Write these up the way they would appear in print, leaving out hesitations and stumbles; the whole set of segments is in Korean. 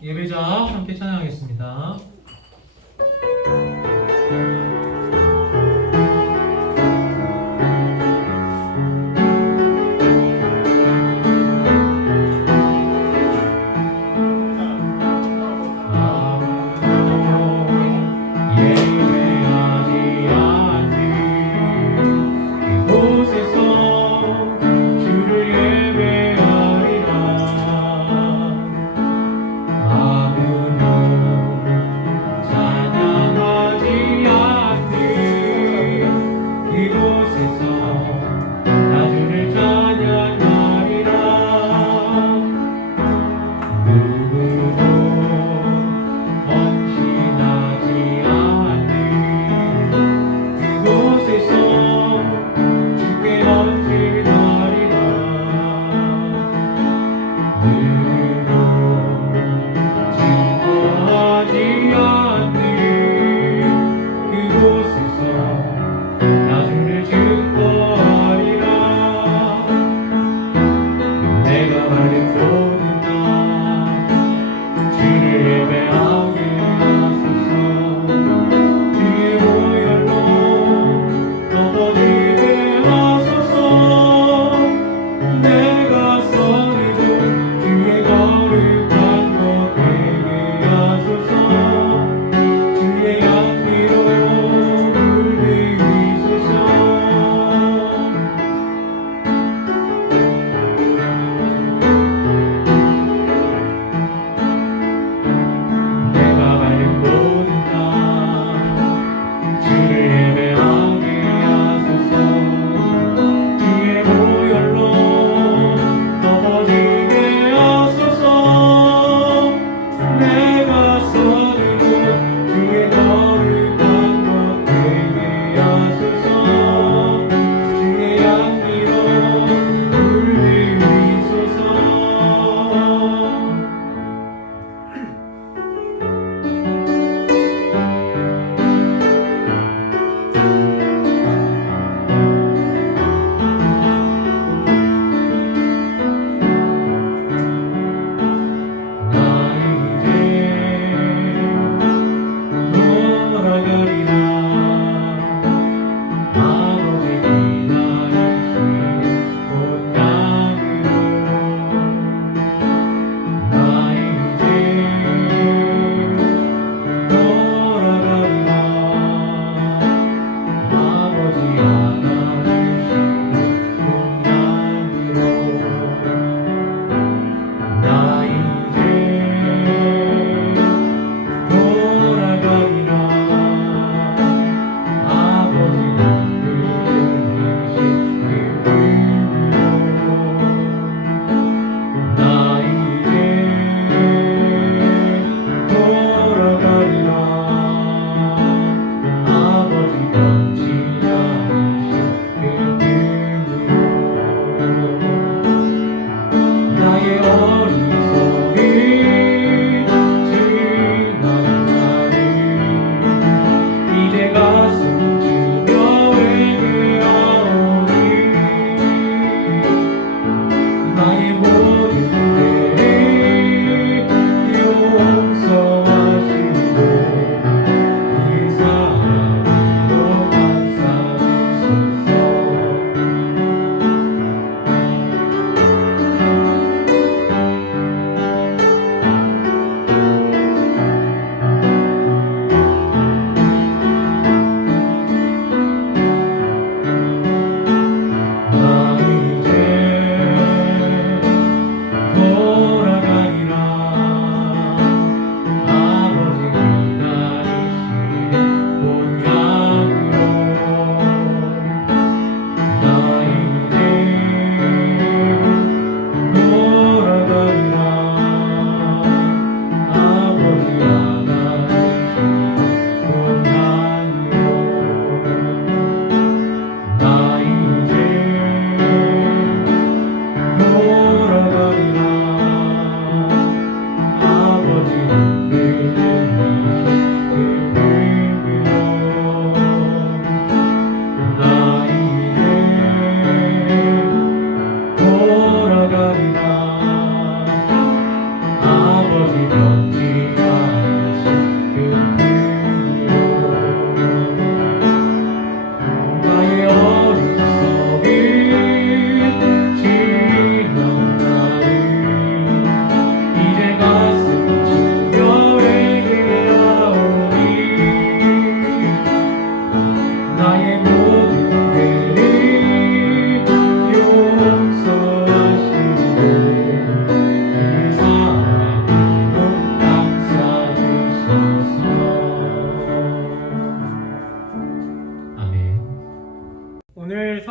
예배자 함께 찬양하겠습니다. 주를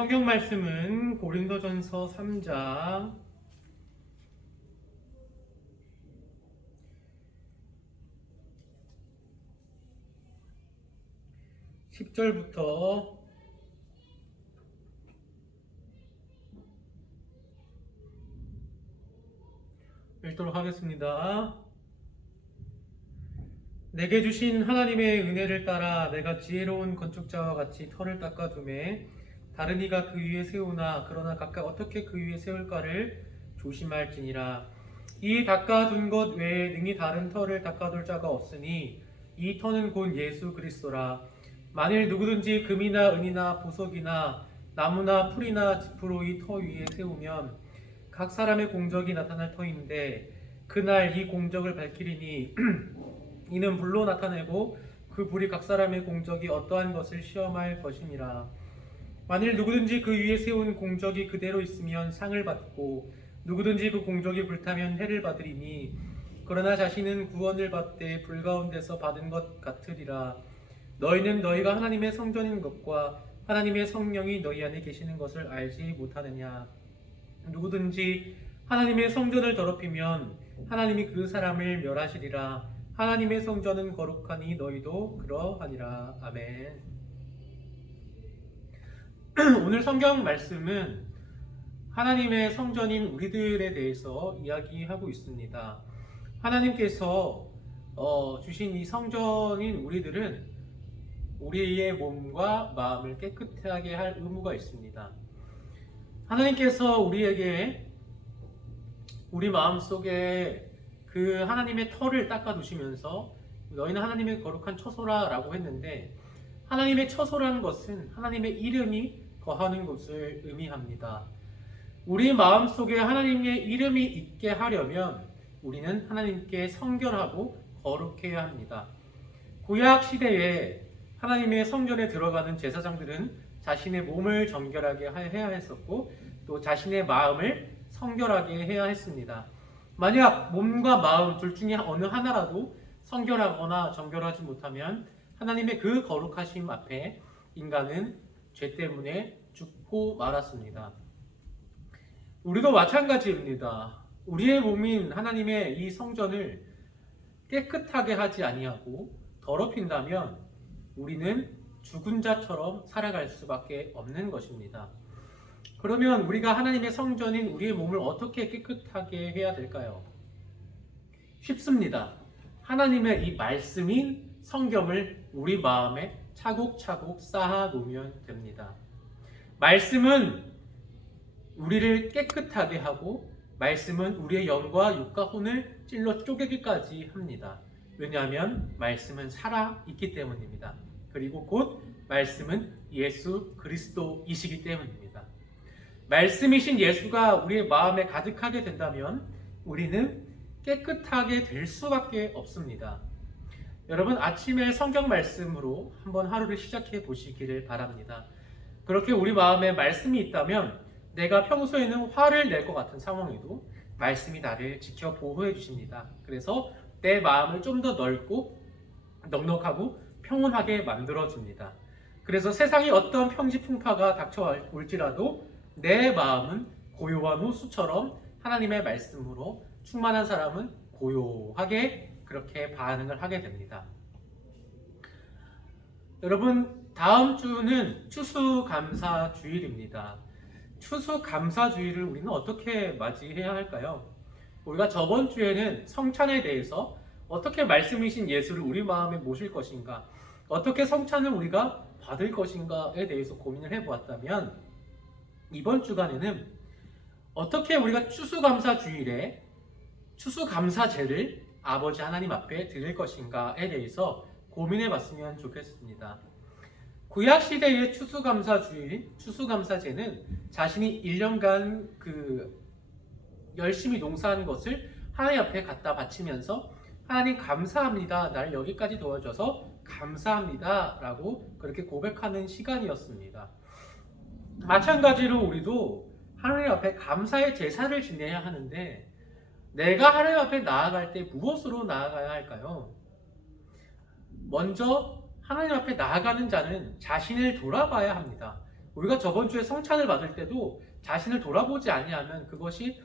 성경 말씀은 고린도전서 3장 10절부터 읽도록 하겠습니다. 내게 주신 하나님의 은혜를 따라 내가 지혜로운 건축자와 같이 터를 닦아두매 다른 이가 그 위에 세우나 그러나 각각 어떻게 그 위에 세울까를 조심할지니라. 이 닦아둔 것 외에 능히 다른 터를 닦아둘 자가 없으니 이 터는 곧 예수 그리스도라. 만일 누구든지 금이나 은이나 보석이나 나무나 풀이나 짚으로 이 터 위에 세우면 각 사람의 공적이 나타날 터인데 그날 이 공적을 밝히리니 이는 불로 나타내고 그 불이 각 사람의 공적이 어떠한 것을 시험할 것이니라. 만일 누구든지 그 위에 세운 공적이 그대로 있으면 상을 받고 누구든지 그 공적이 불타면 해를 받으리니 그러나 자신은 구원을 받되 불 가운데서 받은 것 같으리라. 너희는 너희가 하나님의 성전인 것과 하나님의 성령이 너희 안에 계시는 것을 알지 못하느냐. 누구든지 하나님의 성전을 더럽히면 하나님이 그 사람을 멸하시리라. 하나님의 성전은 거룩하니 너희도 그러하니라. 아멘. 오늘 성경 말씀은 하나님의 성전인 우리들에 대해서 이야기하고 있습니다. 하나님께서 주신 이 성전인 우리들은 우리의 몸과 마음을 깨끗하게 할 의무가 있습니다. 하나님께서 우리에게 우리 마음속에 그 하나님의 터를 닦아두시면서 너희는 하나님의 거룩한 처소라 라고 했는데, 하나님의 처소라는 것은 하나님의 이름이 거하는 곳을 의미합니다. 우리 마음속에 하나님의 이름이 있게 하려면 우리는 하나님께 성결하고 거룩해야 합니다. 구약 시대에 하나님의 성전에 들어가는 제사장들은 자신의 몸을 정결하게 해야 했었고 또 자신의 마음을 성결하게 해야 했습니다. 만약 몸과 마음 둘 중에 어느 하나라도 성결하거나 정결하지 못하면 하나님의 그 거룩하심 앞에 인간은 죄 때문에 죽고 말았습니다. 우리도 마찬가지입니다. 우리의 몸인 하나님의 이 성전을 깨끗하게 하지 아니하고 더럽힌다면 우리는 죽은 자처럼 살아갈 수밖에 없는 것입니다. 그러면 우리가 하나님의 성전인 우리의 몸을 어떻게 깨끗하게 해야 될까요? 쉽습니다. 하나님의 이 말씀인 성경을 우리 마음에 차곡차곡 쌓아 놓으면 됩니다. 말씀은 우리를 깨끗하게 하고 말씀은 우리의 영과 육과 혼을 찔러 쪼개기까지 합니다. 왜냐하면 말씀은 살아있기 때문입니다. 그리고 곧 말씀은 예수 그리스도이시기 때문입니다. 말씀이신 예수가 우리의 마음에 가득하게 된다면 우리는 깨끗하게 될 수밖에 없습니다. 여러분, 아침에 성경 말씀으로 한번 하루를 시작해 보시기를 바랍니다. 그렇게 우리 마음에 말씀이 있다면 내가 평소에는 화를 낼 것 같은 상황에도 말씀이 나를 지켜 보호해 주십니다. 그래서 내 마음을 좀 더 넓고 넉넉하고 평온하게 만들어 줍니다. 그래서 세상에 어떤 평지풍파가 닥쳐올지라도 내 마음은 고요한 호수처럼 하나님의 말씀으로 충만한 사람은 고요하게 그렇게 반응을 하게 됩니다. 여러분, 다음 주는 추수감사주일입니다. 추수감사주일을 우리는 어떻게 맞이해야 할까요? 우리가 저번 주에는 성찬에 대해서 어떻게 말씀이신 예수를 우리 마음에 모실 것인가, 어떻게 성찬을 우리가 받을 것인가에 대해서 고민을 해보았다면, 이번 주간에는 어떻게 우리가 추수감사주일에 추수감사제를 아버지 하나님 앞에 드릴 것인가에 대해서 고민해 봤으면 좋겠습니다. 구약시대의 추수감사주일, 추수감사제는 자신이 1년간 열심히 농사한 것을 하나님 앞에 갖다 바치면서 하나님 감사합니다. 날 여기까지 도와줘서 감사합니다. 라고 그렇게 고백하는 시간이었습니다. 마찬가지로 우리도 하나님 앞에 감사의 제사를 지내야 하는데 내가 하나님 앞에 나아갈 때 무엇으로 나아가야 할까요? 먼저 하나님 앞에 나아가는 자는 자신을 돌아봐야 합니다. 우리가 저번 주에 성찬을 받을 때도 자신을 돌아보지 아니하면 그것이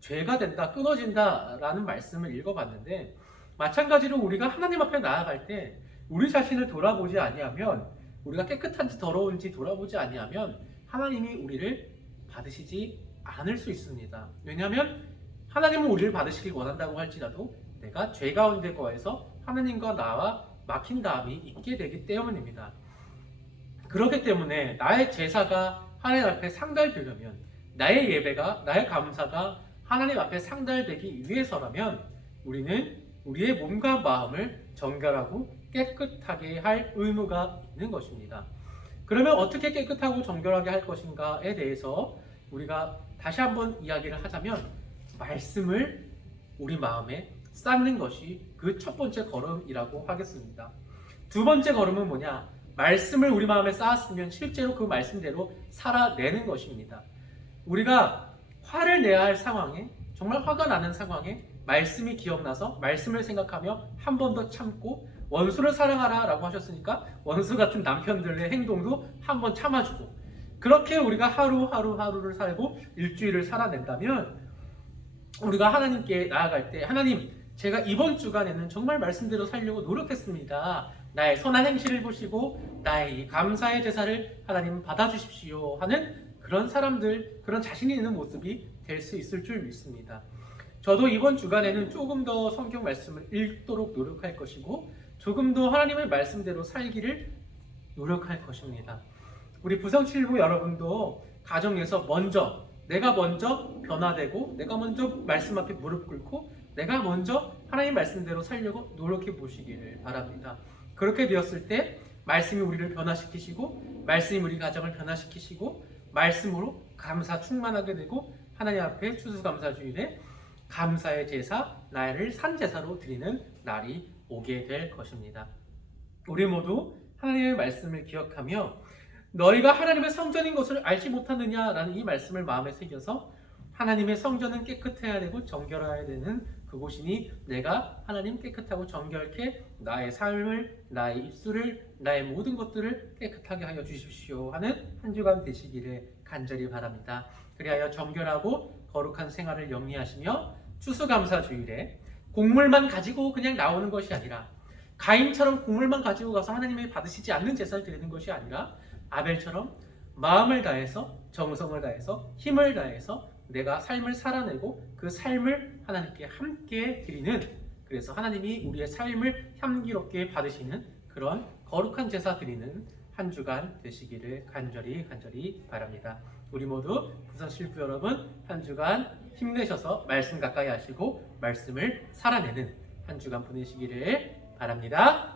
죄가 된다, 끊어진다라는 말씀을 읽어봤는데, 마찬가지로 우리가 하나님 앞에 나아갈 때 우리 자신을 돌아보지 아니하면, 우리가 깨끗한지 더러운지 돌아보지 아니하면 하나님이 우리를 받으시지 않을 수 있습니다. 왜냐하면 하나님은 우리를 받으시길 원한다고 할지라도 내가 죄 가운데 거해서 하나님과 나와 막힌 다음이 있게 되기 때문입니다. 그렇기 때문에 나의 제사가 하나님 앞에 상달되려면, 나의 예배가, 나의 감사가 하나님 앞에 상달되기 위해서라면 우리는 우리의 몸과 마음을 정결하고 깨끗하게 할 의무가 있는 것입니다. 그러면 어떻게 깨끗하고 정결하게 할 것인가에 대해서 우리가 다시 한번 이야기를 하자면, 말씀을 우리 마음에 쌓는 것이 그 첫 번째 걸음이라고 하겠습니다. 두 번째 걸음은 뭐냐? 말씀을 우리 마음에 쌓았으면 실제로 그 말씀대로 살아내는 것입니다. 우리가 화를 내야 할 상황에, 정말 화가 나는 상황에 말씀이 기억나서 말씀을 생각하며 한 번 더 참고, 원수를 사랑하라 라고 하셨으니까 원수 같은 남편들의 행동도 한 번 참아주고, 그렇게 우리가 하루를 살고 일주일을 살아낸다면 우리가 하나님께 나아갈 때, 하나님, 제가 이번 주간에는 정말 말씀대로 살려고 노력했습니다. 나의 선한 행실을 보시고 나의 감사의 제사를 하나님 받아주십시오 하는 그런 사람들, 그런 자신이 있는 모습이 될 수 있을 줄 믿습니다. 저도 이번 주간에는 조금 더 성경 말씀을 읽도록 노력할 것이고, 조금 더 하나님의 말씀대로 살기를 노력할 것입니다. 우리 부성칠부 여러분도 가정에서 내가 먼저 변화되고, 내가 먼저 말씀 앞에 무릎 꿇고, 내가 먼저 하나님 말씀대로 살려고 노력해 보시기를 바랍니다. 그렇게 되었을 때 말씀이 우리를 변화시키시고, 말씀이 우리 가정을 변화시키시고, 말씀으로 감사 충만하게 되고, 하나님 앞에 추수감사주일에 감사의 제사, 나를 산제사로 드리는 날이 오게 될 것입니다. 우리 모두 하나님의 말씀을 기억하며, 너희가 하나님의 성전인 것을 알지 못하느냐라는 이 말씀을 마음에 새겨서, 하나님의 성전은 깨끗해야 되고 정결해야 되는 그곳이니 내가 하나님 깨끗하고 정결케 나의 삶을, 나의 입술을, 나의 모든 것들을 깨끗하게 하여 주십시오 하는 한 주간 되시기를 간절히 바랍니다. 그리하여 정결하고 거룩한 생활을 영위하시며, 추수감사주일에 곡물만 가지고 그냥 나오는 것이 아니라, 가인처럼 곡물만 가지고 가서 하나님이 받으시지 않는 제사를 드리는 것이 아니라, 아벨처럼 마음을 다해서, 정성을 다해서, 힘을 다해서 내가 삶을 살아내고 그 삶을 하나님께 함께 드리는, 그래서 하나님이 우리의 삶을 향기롭게 받으시는 그런 거룩한 제사 드리는 한 주간 되시기를 간절히 바랍니다. 우리 모두 부성실부 여러분, 한 주간 힘내셔서 말씀 가까이 하시고 말씀을 살아내는 한 주간 보내시기를 바랍니다.